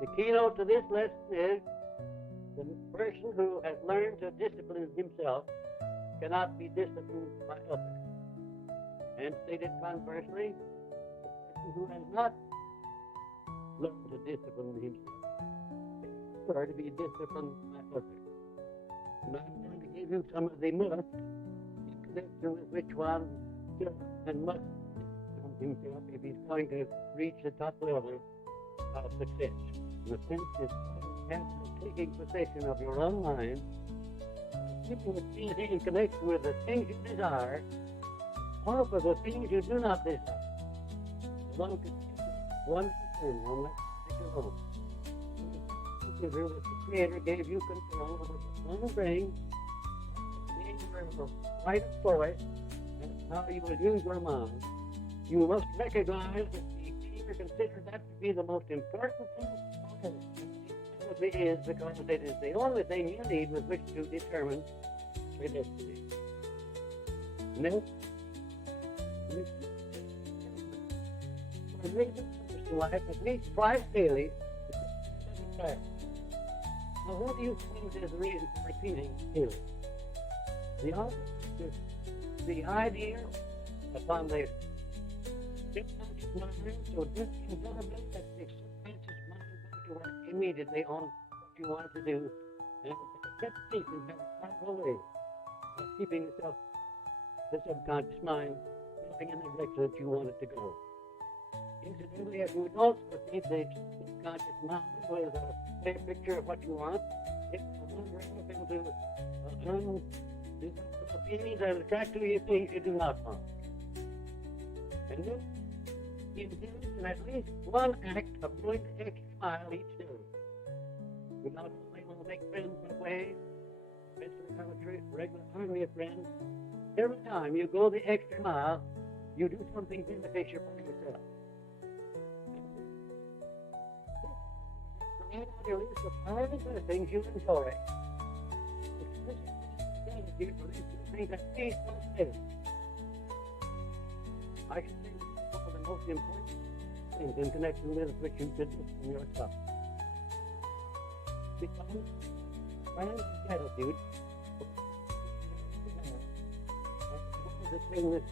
The keynote to this lesson is the person who has learned to discipline himself cannot be disciplined by others. And stated conversely, the person who has not learned to discipline himself is to be disciplined by others. And I'm going to give you some of the myths in connection with which one should and must discipline himself if he's going to reach the top level of success. The sense is taking possession of your own mind, keeping it busy in connection with the things you desire, or for the things you do not desire. One concern, one let alone. Consider that the Creator gave you control over one thing, being your right of choice, and how you will use your mind. You must recognize that the Creator considers that to be the most important thing on earth. It is because it is the only thing you need with which to determine your destiny. Next, for a reason in life, at least twice daily, now, what do you think is the reason for repeating daily? The answer is the idea upon the subconscious mind, so just indelibly that the subconscious mind goes to work immediately on what you want to do, and that peace and have a powerful way of keeping yourself, the subconscious mind, moving in the direction that you want it to go. Incidentally, if you don't repeat the subconscious mind with a clear picture of what you want, it will wander off into the feelings that attract to you things you do not want. And then you engage in at least one act of going the extra mile each day. You not only will make friends that way, especially have a regular army of friends. Every time you go the extra mile, you do something beneficial for yourself. You lose the power of the things you enjoy. Gratitude for these things that peace don't live. I should think it's one of the most important things in connection with which you should discipline yourself. Because practice gratitude is the thing that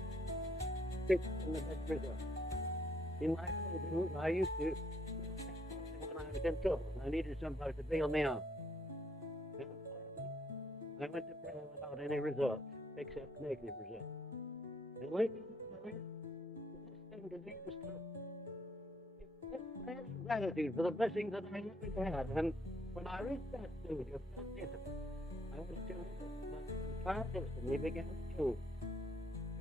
fits in the best result. In my old days, I used to, when I was in trouble, I needed somebody to bail me out. I went to prayer without any results, except negative results. And lately, the best thing to do is to express gratitude for the blessings that I never had. And when I reached that stage of self-discipline, I was to my entire destiny began to change. I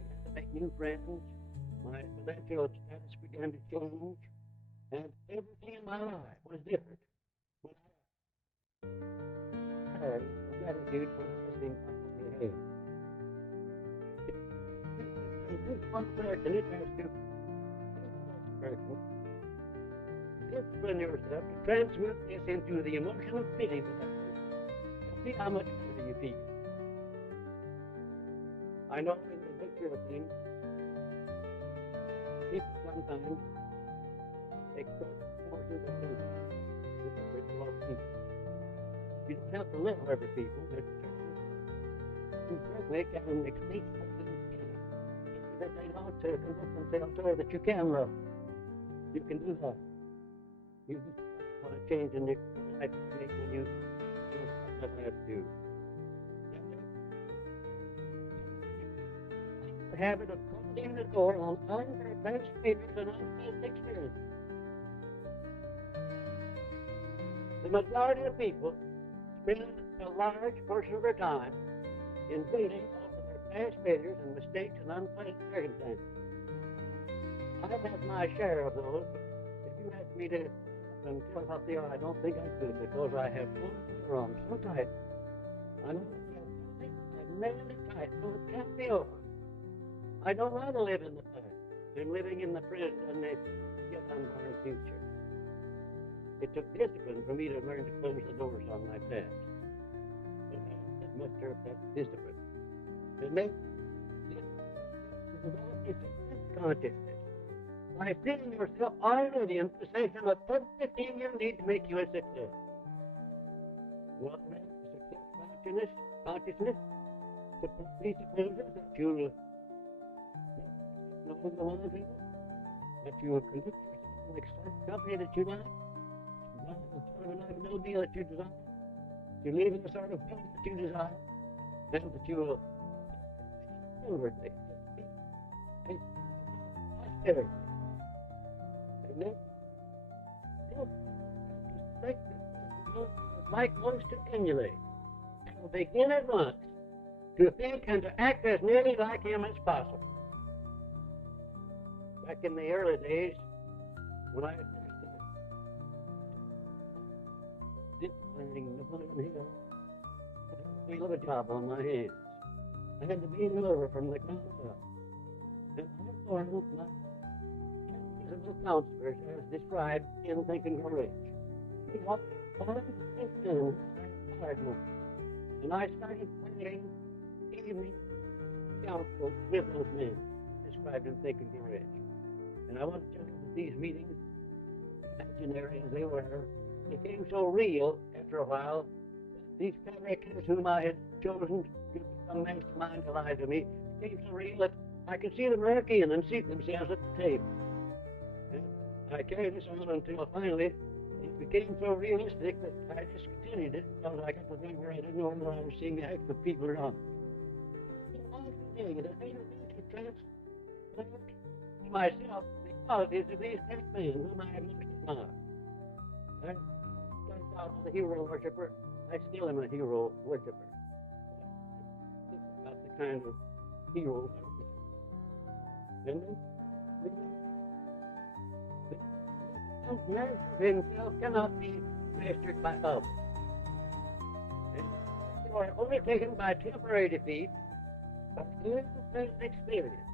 began to make new friends. My financial status began to change. And everything in my life was different. I had gratitude for the blessings I had. This one person, it has to, discipline yourself to transmute this into the emotional pity for that person. And see how much better you feel. I know in the picture of things, people sometimes express emotions of hate with the ritual of people. You don't have to love every people, but you certainly can express that they want to convince themselves to that you can love. You can do that. You just want to change in your life when you do what you have to do. The habit of closing the door on unprepared speakers and unfelt experience. The majority of people spend a large portion of their time in building off of their past failures and mistakes and unpleasant circumstances. I've had my share of those, but if you ask me to tell what they are, I don't think I could, because I have gone wrong so tight. I know I've made it tight, so it can't be over. I don't want to live in the past. I'm living in the present and the yet unborn future. It took discipline for me to learn to close the doors on my past. But I muster that discipline. And then, develop a consciousness. by feeling yourself already in possession of everything you need to make you a success. What then? Success consciousness presupposes that you'll know the one thing, that you will conduct yourself in the company that you like, run the sort of automobile that you desire, you live in the sort of home that you desire, and that you will inwardly and prosperity. And then like wants to emulate, and will begin at once to think and to act as nearly like him as possible. Back in the early days, when I disciplining Napoleon Hill, I had a wheel of a job on my hands. I had to be over from the ground up. And I learned my physical counselors as described in Think and Grow Rich. And I started planning evening councils with those men described in Think and Grow Rich. And I want to tell you that these meetings, imaginary as they were, became so real after a while. These characters whom I had chosen to become mastermind allies to me became so real that I could see them walk in and seat themselves at the table. And I carried this on until finally it became so realistic that I discontinued it because I got to the point where I didn't know whether I was seeing the heck of people around me. It made me transfer to myself the qualities of these great men whom I have most admired. I started out as a hero worshiper. I still am a hero worshiper. About the kind of heroes I am. And master himself cannot be mastered by others. And you are overtaken by temporary defeat, but in present experience.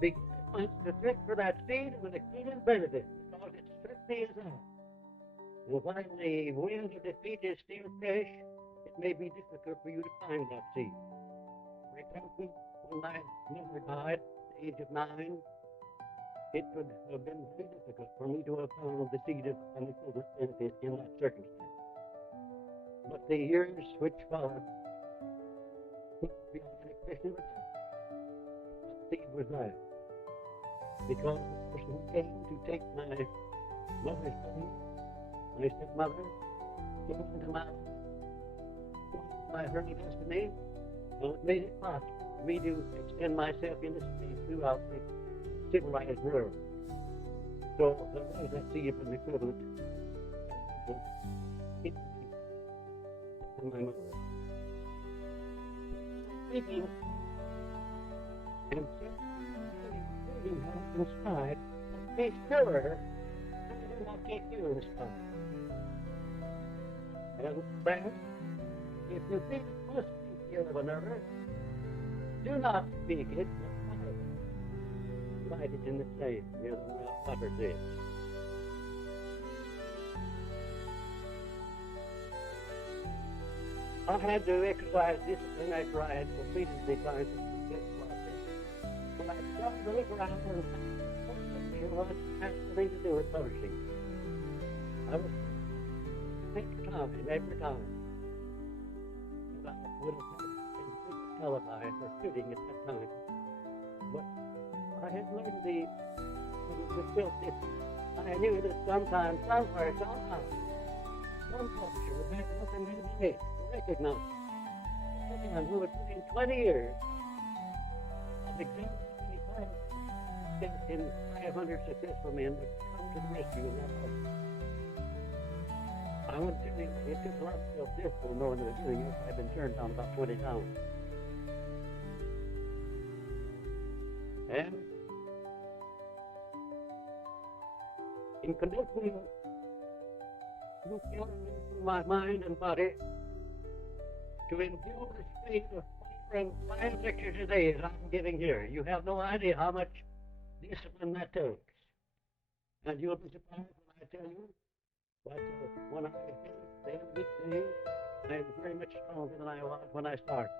Begin at once to search for that seed with exceeding benefit, because it certainly is ours. And when the wind of defeat is still fresh, it may be difficult for you to find that seed. For example, when my mother died at the age of 9, it would have been very difficult for me to have found the seed of an equivalent benefit in that circumstance. But the years which followed, beyond any question of it, that seed was there. Because the person who came to take my mother's place, my stepmother, came into my early destiny, and it made it possible for me to extend myself into space throughout the civilized world. So there was that seed of an equivalent in my mother. Speaking and saving her inside, be sure and will keep you inside. And friends, if you think you must speak ill of another, do not speak it, write it in the same, near the upper ditch. I had to exercise discipline after I had completed the science of success process. When I started to look around and there was nothing to do with publishing. I was take time every time. And I would have been televised or shooting at that time. But I had learned the self-discipline. I knew that sometime, somewhere, somehow, some publisher would make something in me to recognize someone who would put in 20 years of exemplary steps in 500 successful men would come to the rescue of that publisher. I want to tell you, it took a lot of self-discipline knowing that doing it. I've been turned down about 20 times. And in conducting my mind and body to endure the strain of 5 lectures a day as I'm giving here, you have no idea how much discipline that takes. And you'll be surprised when I tell you that when I finish this day, I am very much stronger than I was when I started.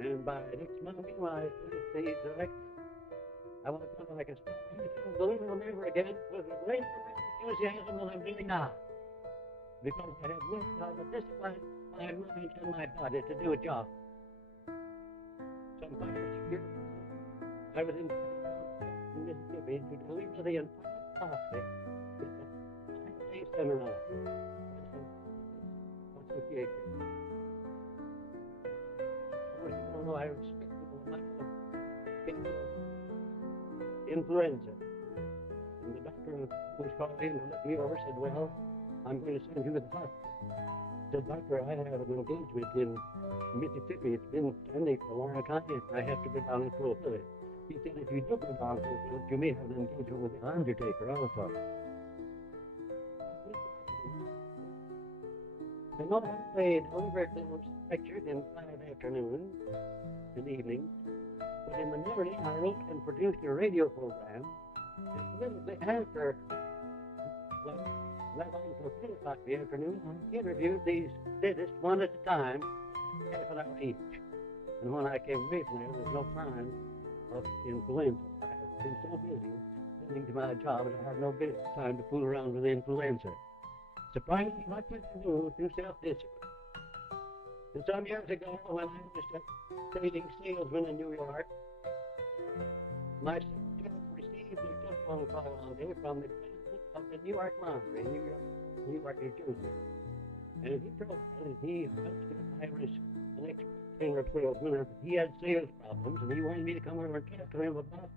And by next Monday, when I finish the lecture, I want to feel like a believe it never again with the great enthusiasm that I'm doing now. Because I have learned how to discipline my mind and my body to do a job. Some 5 or 6 years ago, I was in Mississippi to deliver the entire philosophy in a 5-day seminar. Association. Of course, you know, I respect people amount of influenza. And the doctor who was called in to look me over said, well, I'm going to send you to the hospital. I said, doctor, I have an engagement in Mississippi. It's been pending for a long time. I have to go down and fulfill it. He said, if you do go down and fulfill it, you may have an engagement with the undertaker also. And on that day, delivered those lectures in 5 afternoons and evenings. But in the morning, I wrote and produced a radio program. And immediately after 11 to 3 o'clock in the afternoon, I interviewed these dentists one at a time, half an hour each. And when I came away from there was no sign of influenza. I have been so busy tending to my job that I have no business time to fool around with influenza. Surprisingly, what you can do through self-discipline. And some years ago, when I was a trading salesman in New York, my secretary received a telephone call one day from the president of the New York Laundry in New York, New Jersey. And he told me that he understood I was an expert salesman, and he had sales problems, and he wanted me to come over and talk to him about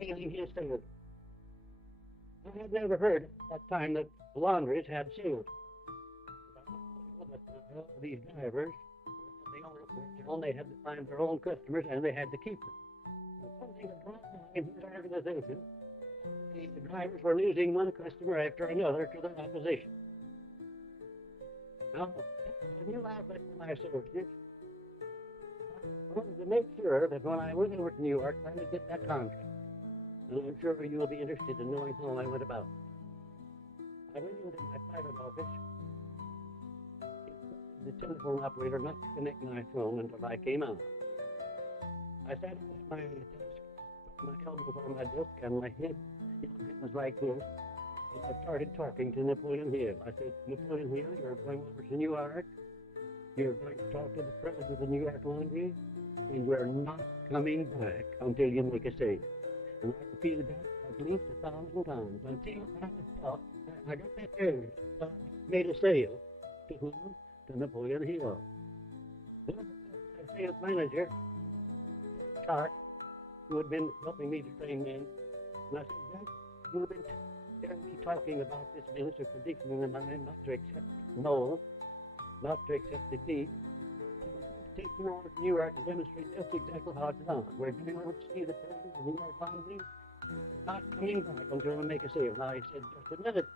failing his sales. I had never heard at that time that laundries had sales. These drivers, they had to find their own customers and they had to keep them. Something had gone on in his organization. The drivers were losing one customer after another to the opposition. Now, I knew outlet for my associates. I wanted to make sure that when I went over to New York, I would get that contract. And I'm sure you will be interested in knowing how I went about. I went into my private office. The telephone operator not to connect my phone until I came out. I sat at my desk, my elbows on my desk, and my head was like this. And I started talking to Napoleon Hill. I said, Napoleon Hill, you're going over to New York. You're going to talk to the president of the New York Laundry, and you're not coming back until you make a sale. And I repeated that at least 1,000 times until I got that urge. I made a sale. To whom? To Napoleon Hill. The sales manager, Clark, who had been helping me to train men, and I said, you've been hearing me talking about this business of prediction in the mind, not to accept no, not to accept defeat. Take you over to New York and demonstrate just exactly how it's done. We're going over to see the president of the New York Laundry, not coming back until we make a sale. Now he said, just a minute,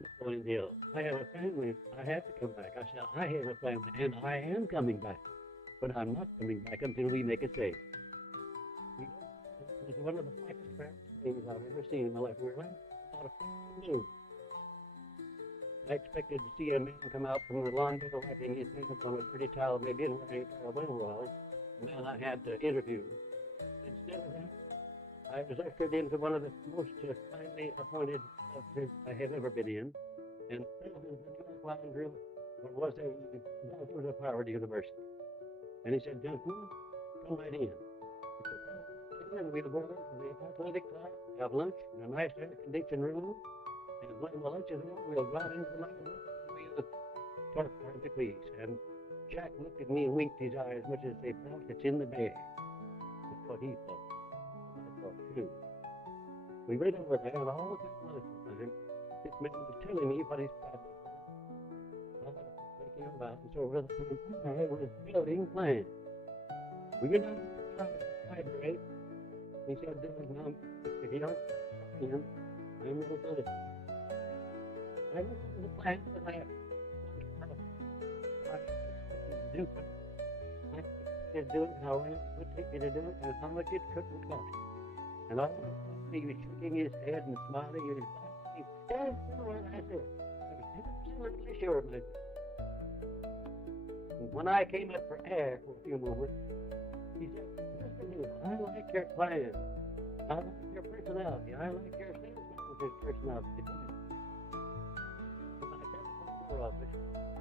Napoleon Hill, I have a family, I have to come back. I said, I have a family, and I am coming back, but I'm not coming back until we make a sale. It was one of the finest things I've ever seen in my life. We were about a noon. I expected to see a man come out from the laundry wiping his hands on a dirty towel, maybe, and wearing a overall, the man I had to interview. Instead of that, I was ushered into one of the most finely appointed offices I have ever been in, and president of the New York Laundry was a graduate of Howard University. And he said, gentlemen, come right in. He said, and we'll go over to the athletic club, have lunch in a nice air-conditioned room, and when the lunch is over, we'll go out into the microphone and we'll talk as we please. And Jack looked at me and winked his eyes, much as they thought it's in the bag. That's what he thought. I thought, too. We went over there, and all the time, this man was telling me what his problem was. I was thinking about it, so over the time, I was building plans. We went out to the library. He said, now, if you don't talk to him, I'm going to listen. I went to the plans that I expected to do. I expected to do it, how long it would take me to do it, and how much it could cost. And all of a sudden, he was shaking his head and smiling. He was laughing. That's what I said. I was absolutely sure of it. And when I came up for air for a few moments, He said, listen here, I like your plan. I like your personality. I like your salesman's personality. When I sat in the door office,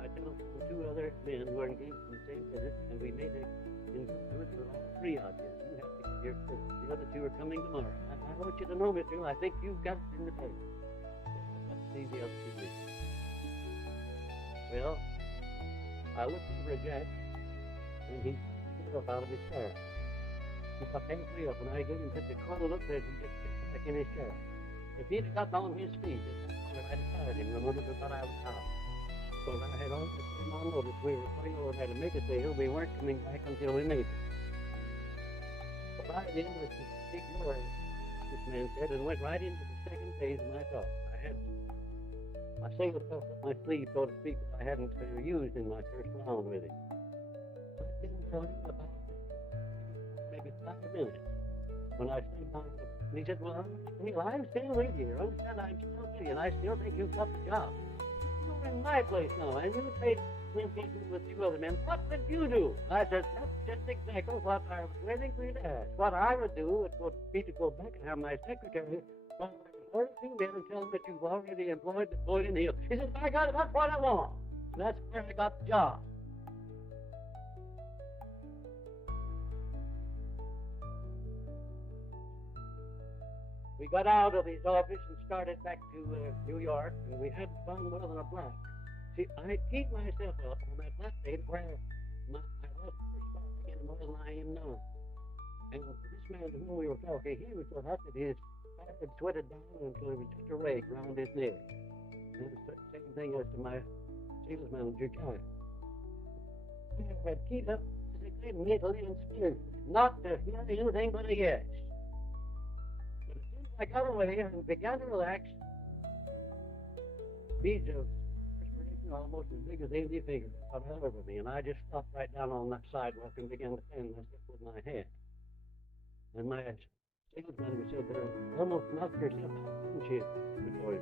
I telephoned two other men who are engaged in the same business, and we made it in good for all three of you. You have to get your first. The other two are coming tomorrow. I want you to know, Mr. Hill, I think you've got it in the bag. I've got to see the other two men. Well, I looked over at Jack, and he picked up out of his chair. He got halfway up, and I gave him such a cold look that he just picked back in his chair. If he'd have gotten on his feet, I'd have fired him the moment that I was out. So I had all this thing on notice. We were putting over there to make a sale. We weren't coming back until we made it. What I did was to ignore it, this man said, and went right into the second phase of my talk. I had my sales stuff up my sleeve, so to speak, that I hadn't used in my first round with it. So I didn't tell him about maybe 5 minutes when I stayed down. And he said, well, I'm still with you. Understand, I'm still with you, and I still think you've got the job. You're in my place now, and you made engagement with two other men. What would you do? I said, that's just exactly what I was waiting for you to ask. What I would do would be to go back and have my secretary call the two men and tell them that you've already employed Napoleon Hill. He said, by God, that's what I want. So that's where I got the job. We got out of his office and started back to New York, and we hadn't gone more than a block. See, I keep myself up on that left day where I wasn't responding any more than I am now. And this man to whom we were talking, he was so hot that his heart had sweated down until there was just a rag round his neck. And it's the same thing as to my sales manager, John. I had keep up physically, mentally, and spiritually, not to hear anything but a yes. I got away and began to relax. Beads of perspiration almost as big as Indian fingers got all over me, and I just stopped right down on that sidewalk and began to fan myself with my hand. And my sales manager said, almost knocked yourself out, didn't you, Victoria?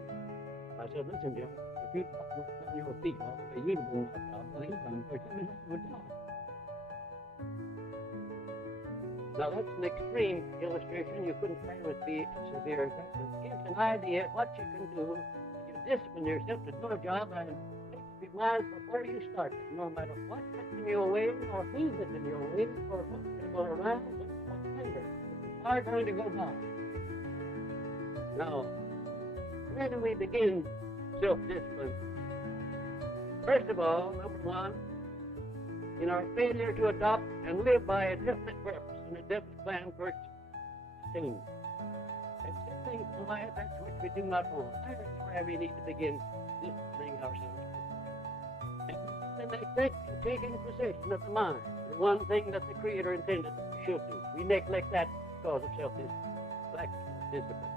I said, listen, Jim, if you'd gotten on your feet all the way, you'd have been knocked out. Well, he's done for you would die. Now, that's an extreme illustration. You couldn't play with the severe example. It gives an idea of what you can do if you discipline yourself to do a job and make up your mind before you start it, no matter what gets in your way or who's in your way or what's going to go around or whatever. You are going to go by. Now, where do we begin self-discipline? First of all, number one, in our failure to adopt and live by a definite purpose and a definite plan for its attainment. And some things in life that's which we do not want. That's where we need to begin disciplining ourselves. And they think taking possession of the mind, the one thing that the Creator intended that we should do. We neglect that because of self-discipline, lack of self-discipline.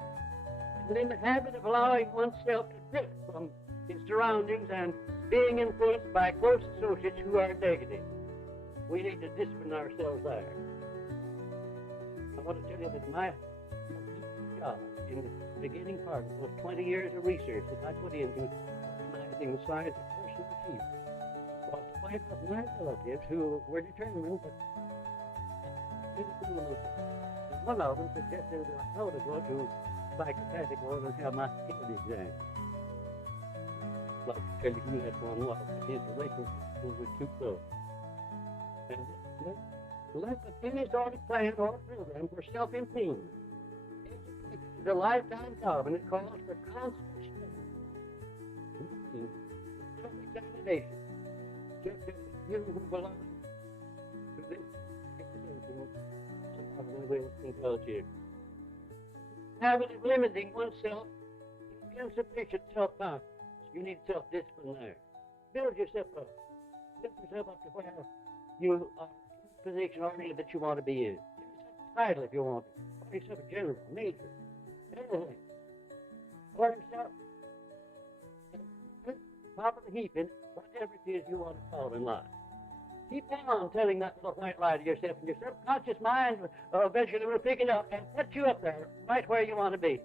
And in the habit of allowing oneself to drift from his surroundings and being influenced by close associates who are negative. We need to discipline ourselves there. I want to tell you that my job in the beginning part of those 20 years of research that I put into recognizing the signs of personal achievement was to find out my relatives who were determined that one of them suggested that I ought to go to psychopathic ward and have my head examined. Like to tell you who that one was, his relationship was too close. And left with any sort of plan or program for self-improvement. It's a lifetime job, and it calls for constant study, self-examination, just as you who belong to this institution will indulge you. Habit of limiting oneself to insufficient self-confidence. You need self-discipline there. Build yourself up. Lift yourself up to where you are in a position already that you want to be in. Give yourself a title if you want to. Call yourself a general, major, anything. Call yourself top of the heap in whatever it is you want to call in life. Keep on telling that little white lie to yourself, and your subconscious mind eventually will pick it up and put you up there, right where you want to be.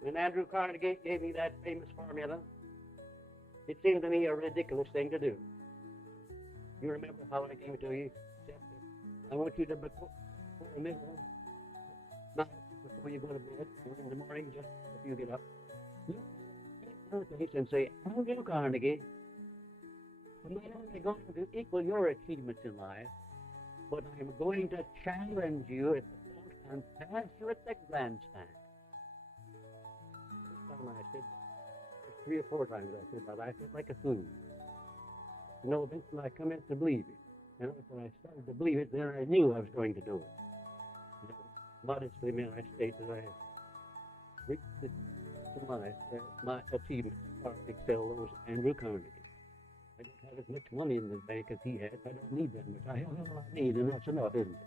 When Andrew Carnegie gave me that famous formula, it seemed to me a ridiculous thing to do. You remember how I gave it to you? I want you to, before a minute, not before you go to bed, or in the morning, just if you get up, look at your face and say, Andrew Carnegie, I'm not only going to equal your achievements in life, but I'm going to challenge you at the post and pass you at the grandstand. This time I said, 3 or 4 times I said that. I felt like a fool. You know, eventually I come in to believe it. And when I started to believe it, then I knew I was going to do it. And modestly, may I state that I reached the life where my achievements far excel those of Andrew Carnegie. I don't have as much money in the bank as he has. I don't need that much. I have all I need, and that's enough, isn't it?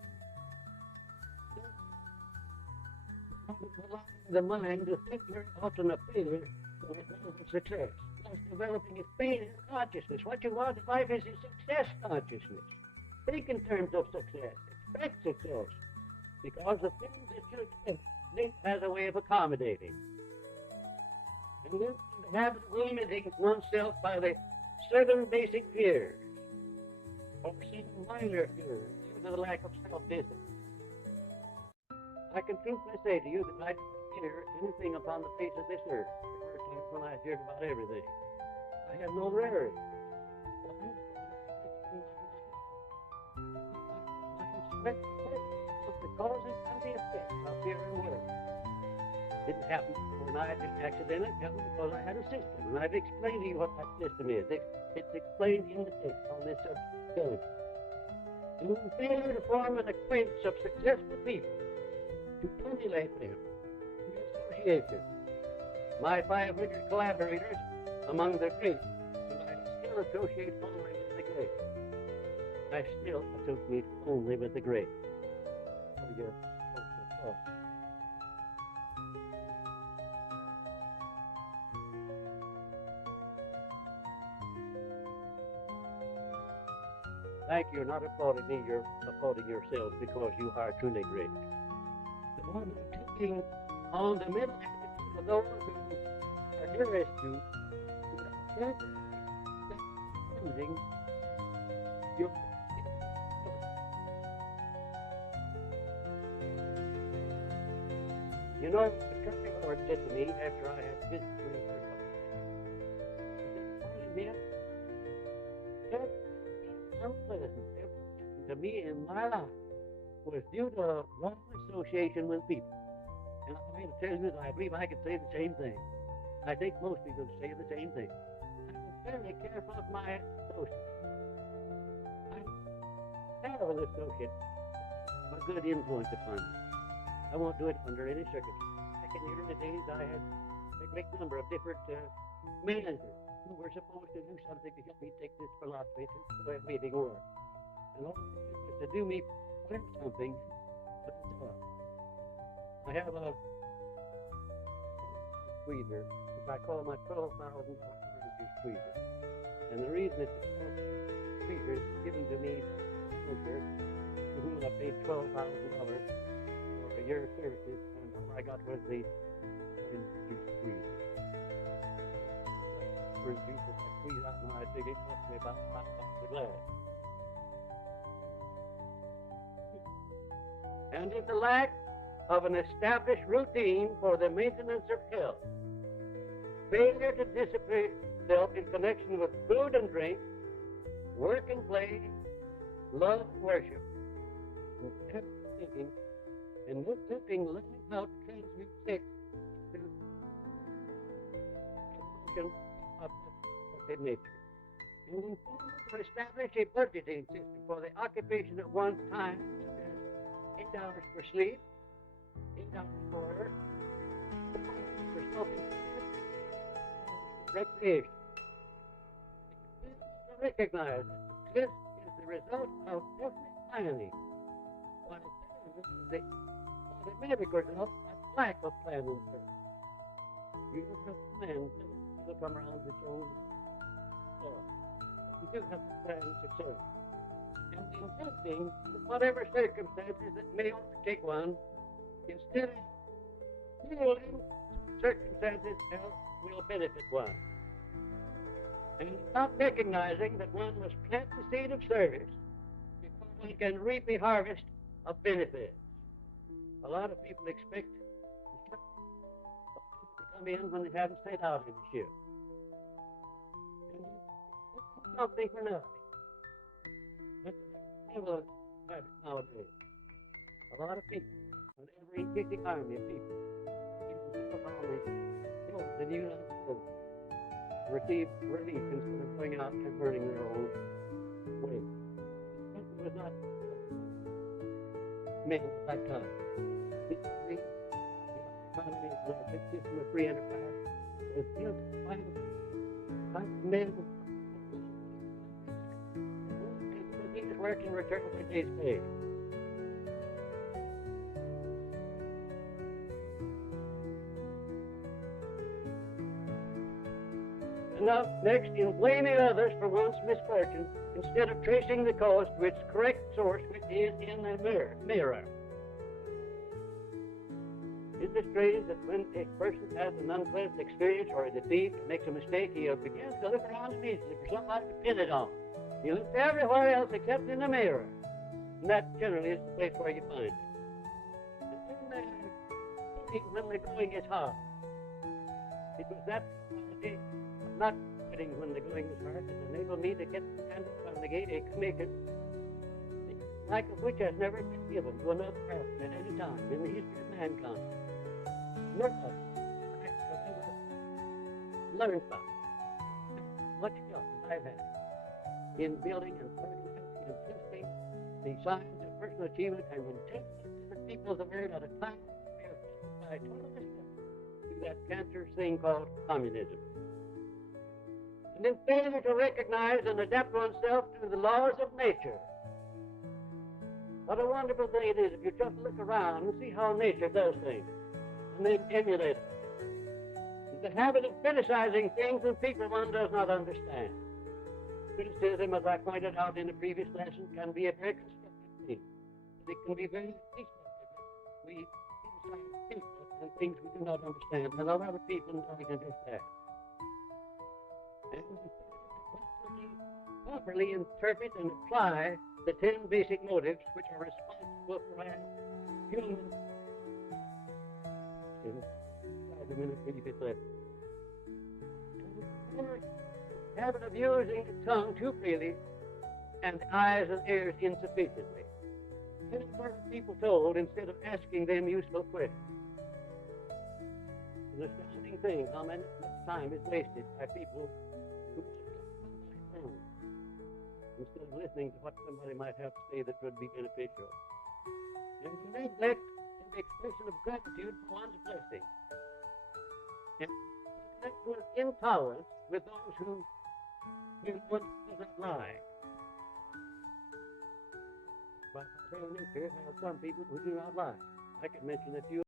The mind to think very often of failure when it comes to success. That's developing a failure consciousness. What you want in life is a success consciousness. Think in terms of success. Expect success. Because the things that you expect, this has a way of accommodating. And then the habit of limiting oneself by the 7 basic fears, or 7 minor fears, due to the lack of self-discipline. I can truthfully say to you that I didn't fear anything upon the face of this earth the first time when I feared about everything. I had no worries. I expect the causes and the effects of fear and worry. It didn't happen overnight, just accidentally. It happened because I had a system, and I've explained to you what that system is. It's explained in the text on this subject. In failure to form an acquaintance of successful people, to emulate them, to associate them. My 500 collaborators among the great, and I still associate only with the great. I still associate only with the great. For your social thought. Thank you. You're not applauding me, you're applauding yourselves because you are truly great. The one taking on the middle attitude of those who are nearest to you, choosing your. You know, the country Lord said to me after I had visited him for a couple of days, he said, unpleasant to me in my life was due to wrong association with people. And I mean to tell you that I believe I could say the same thing. I think most people say the same thing. I'm very careful of my associates. I'm terrible associate. A good influence upon me. I won't do it under any circumstance. Back in the early days, I had a great number of different managers who were supposed to do something to help me take this philosophy to the meeting world. And all to do me learn something, but I have a squeezer, which I call my $12,000 energy squeezer. And the reason it's a squeezer is given to me to whom I paid $12,000 for a year's services, and all I got was the energy squeezer. For juice that I squeeze out, and I think it cost me about $5 a glass. And in the lack of an established routine for the maintenance of health, failure to discipline self in connection with food and drink, work and play, love and worship, and thinking, and nitpicking, learning how to transmute sex to emotion of nature. And in order to establish a budgeting system for the occupation of one's time, such as 8 hours for sleep, 8 hours for self-improvement, recreation. It's to recognize that this is the result of definite planning, while this is the automatic result of lack of planning. You don't have to plan to come around with your own thought. You do have to plan success. And investing in whatever circumstances that may overtake one, instead of feeling circumstances else will benefit one. And not recognizing that one must plant the seed of service before one can reap a harvest of benefits. A lot of people expect the ship to come in when they haven't set out in the ship. And you don't think for nothing. That's a prevalent habit nowadays. A lot of people, an ever-increasing army of people live on the hills in the United States to receive relief instead of going out and burning their own way. It was not made at that time. The economy is not a big system of free enterprise. It's still by men who need to work in return for day's pay. And now, next, in blaming others for one's misfortune, instead of tracing the cause to its correct source, which is in the mirror. Isn't it strange that when a person has an unpleasant experience or a defeat, or makes a mistake, he begins to look around immediately for somebody to pin it on. He looks everywhere else except in the mirror. And that generally is the place where you find it. And when the going is hard, it was that quality of not quitting when the going was hard that enabled me to get the candle from the gate, a commission, the like of which has never been given to another person at any time in the history of mankind. None of us have ever learned from much help as I've had in building and organizing and testing the signs of personal achievement and in testing different peoples of earth at a time by total respect to that cancerous thing called communism. And in failure to recognize and adapt oneself to the laws of nature. What a wonderful thing it is if you just look around and see how nature does things, and then emulate it. The habit of criticizing things and people one does not understand. Criticism, as I pointed out in the previous lesson, can be a very constructive thing. It can be very destructive if we criticize people and things we do not understand, and a lot of people don't understand that. And properly interpret and apply the 10 basic motives which are responsible for our human. The habit of using the tongue too freely and the eyes and ears insufficiently. This is what people told instead of asking them useful questions. It's an astounding thing how much time is wasted by people who instead of listening to what somebody might have to say that would be beneficial. And to neglect the expression of gratitude for one's blessing. And connect with intolerance with those who one does not like. By their nature, there are some people who do not lie. I could mention a few.